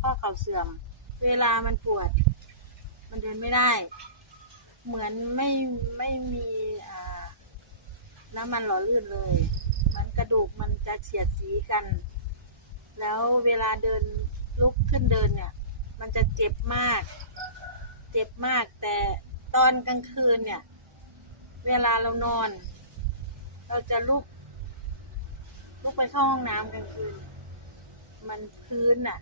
ข้อเข่าเสื่อม เวลามันปวด มันเดินไม่ได้ เหมือนไม่ไม่มีน้ำมันหล่อลื่นเลย มันกระดูกมันจะเฉียดสีกัน แล้วเวลาเดินลุกขึ้นเดินเนี่ย มันจะเจ็บมาก เจ็บมากแต่ตอนกลางคืนเนี่ย เวลาเรานอน เราจะลุกลุกไปเข้าห้องน้ำกลางคืน มันพื้นอะ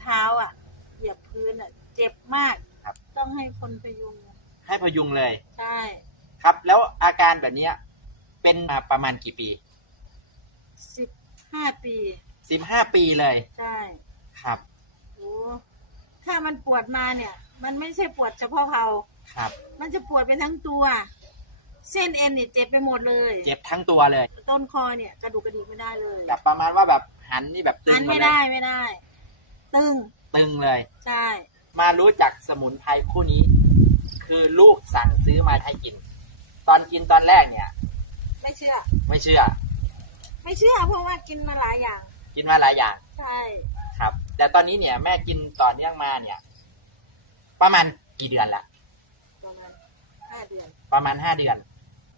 เท้าอะ เหยียบพื้นอะ เจ็บมากครับ ต้องให้คนพยุงให้พยุงเลย ใช่ ครับ แล้วอาการแบบเนี้ยเป็นมาประมาณกี่ปีสิบห้าปี สิบห้าปีเลย ใช่ครับ โอ้ถ้ามันปวดมาเนี่ย มันไม่ใช่ปวดเฉพาะเข่าครับ มันจะปวดไปทั้งตัว เส้นเอ็นเนี่ยเจ็บไปหมดเลย เจ็บทั้งตัวเลยต้นคอเนี่ย กระดูกกระดิกไม่ได้เลย แบบประมาณว่าแบบหันนี่แบบตึอังนหมไม่ดเลได้ยไม่ได้ ตึงตึงเลย ใช่ มารู้จักสมุนไพรคู่นี้ คือลูกสั่งซื้อมาให้กิน ตอนกินตอนแรกเนี่ย ไม่เชื่อ ไม่เชื่อ ไม่เชื่อเพราะว่ากินมาหลายอย่าง กินมาหลายอย่าง ใช่ ครับ แต่ตอนนี้เนี่ย แม่กินต่อเนื่องมาเนี่ย ประมาณกี่เดือนละประมาณห้าเดือน ประมาณห้าเดือน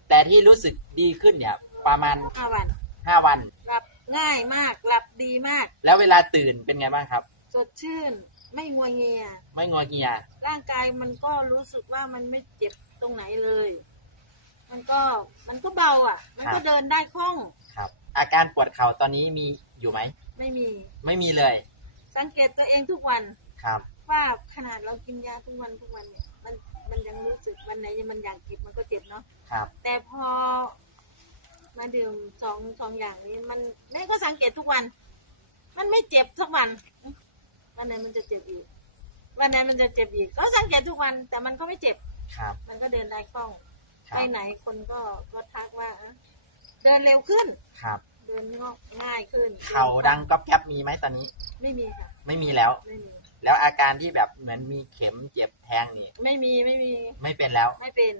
แต่ที่รู้สึกดีขึ้นเนี่ย ประมาณห้าวันห้าวันหลับง่ายมากหลับดีมาก แล้วเวลาตื่นเป็นไงบ้างครับ สดชื่น ไม่งัวเงีย ไม่งอเงีย ร่างกายมันก็รู้สึกว่ามันไม่เจ็บตรงไหนเลย มันก็มันก็เบาอะ มันก็เดินได้คล่อง ครับ อาการปวดเข่าตอนนี้มีอยู่ไหม ไม่มี ไม่มีเลย สังเกตตัวเองทุกวัน ครับ ว่าขนาดเรากินยาทุกวันทุกวันเนี่ยมันมันยังรู้สึกวันไหนมันอยากเจ็บมันก็เจ็บเนาะครับ แต่พอ มาดื่มสองสองอย่างนี้ มันแม่ก็สังเกตทุกวัน มันไม่เจ็บทุกวัน วันไหนมันจะเจ็บอีก วันไหนมันจะเจ็บอีก ก็สังเกตทุกวันแต่มันก็ไม่เจ็บ ครับ มันก็เดินได้คล่อง ครัไปบไหนคนก็ก็ทักว่าเอ้อเดินเร็วขึ้น ครับ เดินงอกง่ายขึ้นเข่าดังก๊อบแก๊บมีไหมตอนนี้ ไม่มีค่ะ ไม่มีแล้ว ไม่มี แล้วอาการที่แบบเหมือนมีเข็มเจ็บแทงนี่ ไม่มีไม่มี ไม่เป็นแล้ว ไม่เป็น